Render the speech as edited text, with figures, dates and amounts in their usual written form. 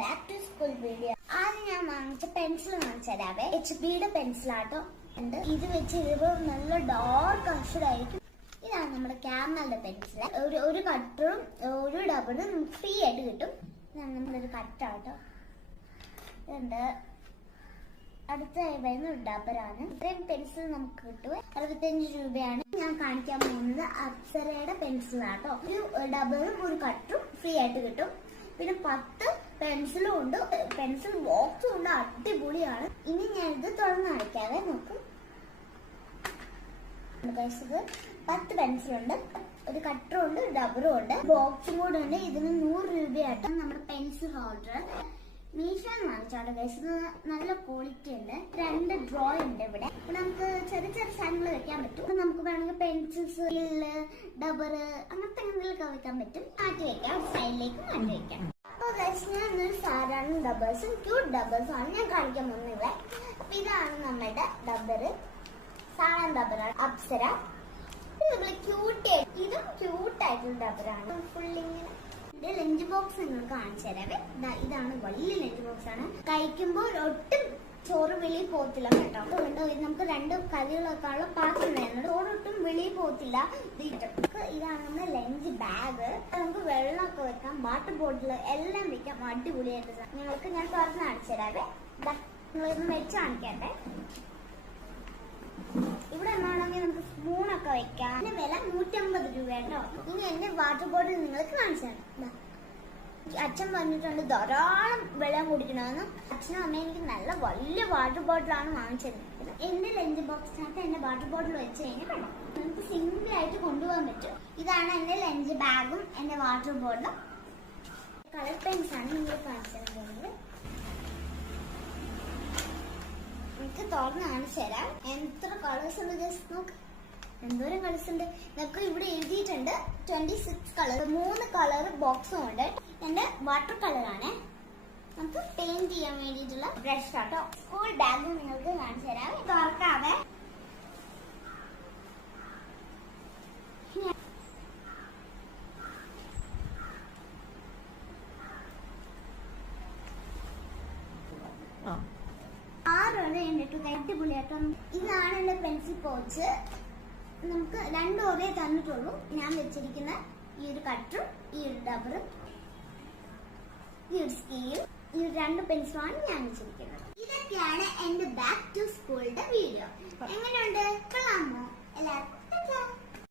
Back to school video. ആദ്യം ഞാൻ വാങ്ങിച്ച പെൻസിൽ കാണിച്ചു തരാവേ. HBയുടെ പെൻസിലാട്ടോ ഉണ്ട്. ഇത് വെച്ച് എഴുതുമ്പോൾ നല്ല ഡാർക്ക് അക്ഷരമായിരിക്കും. ഇതാണ് നമ്മുടെ ക്യാമലിന്റെ പെൻസിൽ. ഒരു കട്ടറും ഒരു ഡബറും ഫ്രീ ആയിട്ട് കിട്ടും. ഇതാണ് നമ്മളൊരു കട്ടാട്ടോ. ഇതുണ്ട്. അടുത്തായി വരുന്ന ഒരു ഡബറാണ്. ഇത്രയും പെൻസിൽ നമുക്ക് കിട്ടും. 65 രൂപയാണ്. ഞാൻ കാണിക്കാൻ പോകുന്നത് അപ്സരയുടെ പെൻസിലാട്ടോ. ഒരു ഡബറും ഒരു കട്ടറും ഫ്രീ ആയിട്ട് കിട്ടും. പിന്നെ 10 പെൻസിലും ഉണ്ട്. പെൻസിൽ ബോക്സും ഉണ്ട്. അടിപൊളിയാണ്. ഇനി ഞാൻ ഇത് തുറന്ന് കാണിക്കാതെ നോക്കും. 10 പെൻസിലുണ്ട്, ഒരു കട്ടറും ഉണ്ട്, ഒരു ഡബറും ഉണ്ട്, ബോക്സും കൂടെ ഉണ്ട്. ഇതിന് 100 രൂപയായിട്ട്. നമ്മുടെ പെൻസിൽ ഹോൾഡർ മീഷോന്ന് വാങ്ങിച്ചാണ് ഗൈസ്. ഇത് നല്ല ക്വാളിറ്റി ഉണ്ട്. 2 ഡ്രോ ഉണ്ട് ഇവിടെ. നമുക്ക് ചെറിയ ചെറിയ സാധനങ്ങൾ വെക്കാൻ പറ്റും. നമുക്ക് വേണമെങ്കിൽ പെൻസിൽസ്, ഡബറ് അങ്ങനത്തെ എന്തെങ്കിലുമൊക്കെ വെക്കാൻ പറ്റും. മാറ്റി വെക്കാം, സൈഡിലേക്ക് മാറ്റി വെക്കാം. അപ്പൊ ഗൈസ് ഞാൻ ഇന്നൊരു സാധാരണ ഡബേഴ്സും ക്യൂട്ട് ഡബേഴ്സും ആണ് ഞാൻ കാണിക്കാൻ പോകുന്നത്. അപ്പൊ ഇതാണ് നമ്മുടെ ഡബറ്. സാധാരണ ഡബറാണ് അപ്സര. ഇതും ക്യൂട്ടായിട്ടുള്ള ഡബറാണ്. ഫുള്ളിങ്ങനെ ലഞ്ച് ബോക്സ് നിങ്ങൾക്ക് കാണിച്ചു തരാവേ. ഇതാണ് വലിയ ലഞ്ച് ബോക്സ് ആണ്. കഴിക്കുമ്പോൾ ഒട്ടും ചോറ് വെളിയിൽ പോകത്തില്ല കേട്ടോ. ഇത് നമുക്ക് 2 കറികളൊക്കെ ഉള്ള പാത്രം വരുന്നത്. ചോറ് ഒട്ടും വെളിയിൽ പോകത്തില്ല. ഇതാണ് നമ്മുടെ ലഞ്ച് ബാഗ്. നമുക്ക് വെള്ളമൊക്കെ വെക്കാം, വാട്ടർ ബോട്ടിൽ എല്ലാം വെക്കാം. അടിപൊളിയായിട്ട് നിങ്ങൾക്ക് ഞാൻ തുറന്ന് കാണിച്ചു തരാവേ. നിങ്ങളിന്ന് വെച്ച് കാണിക്കട്ടെ. ഇവിടെ എന്നാണെങ്കിൽ നമുക്ക് സ്പൂണൊക്കെ വെക്കാം. ഇതിന്റെ വില 150 രൂപ കേട്ടോ. ഇനി എന്റെ വാട്ടർ ബോട്ടിൽ നിങ്ങൾക്ക് കാണിച്ചു തരാം. അച്ഛൻ പറഞ്ഞിട്ടുണ്ട് ധാരാളം വെള്ളം കുടിക്കണമെന്ന്. അച്ഛനും അമ്മയും എനിക്ക് നല്ല വലിയ വാട്ടർ ബോട്ടിലാണ് വാങ്ങിച്ചത്. എന്റെ ലഞ്ച് ബോക്സിനകത്ത് എന്റെ വാട്ടർ ബോട്ടിൽ വെച്ച് കഴിഞ്ഞാൽ വേണം നമുക്ക് സിമ്പിൾ ആയിട്ട് കൊണ്ടുപോകാൻ പറ്റും. ഇതാണ് എന്റെ ലഞ്ച് ബാഗും എന്റെ വാട്ടർ ബോട്ടിലും. കളർ പെൻസ് ആണ് നിങ്ങൾ കാണിച്ചത്. എനിക്ക് തുറന്ന് കാണിച്ചു തരാം. എത്ര കളേഴ്സ് ഉണ്ട് ജസ്റ്റ് നോക്ക്. എന്തോരം കളേഴ്സ് ഉണ്ട്. നമുക്ക് ഇവിടെ എഴുതിയിട്ടുണ്ട് 26 കളർ. 3 കളർ ബോക്സും ഉണ്ട്. എന്റെ വാട്ടർ കളറാണ്. നമുക്ക് പെയിന്റ് ചെയ്യാൻ വേണ്ടിയിട്ടുള്ള ബ്രഷ് ആട്ടോ. സ്കൂൾ ബാഗും നിങ്ങൾക്ക് കാണിച്ചു തരാം. തുറക്കാതെ അടിപൊളിയാട്ടോ. ഇതാണ് എന്റെ പെൻസിൽ പൗച്ച്. നമുക്ക് 2 ഒരേ തന്നിട്ടുള്ളൂ. ഞാൻ വെച്ചിരിക്കുന്ന ഈ ഒരു കട്ടറും ഈ ഒരു ഡബറും ഈ ഒരു സ്കെയിലും ഈ 2 പെൻസിലുമാണ് ഞാൻ വെച്ചിരിക്കുന്നത്. ഇതൊക്കെയാണ് എന്റെ ബാക്ക് ടു സ്കൂളിന്റെ വീഡിയോ. എങ്ങനെയുണ്ട്? കൊള്ളാമോ? എല്ലാവർക്കും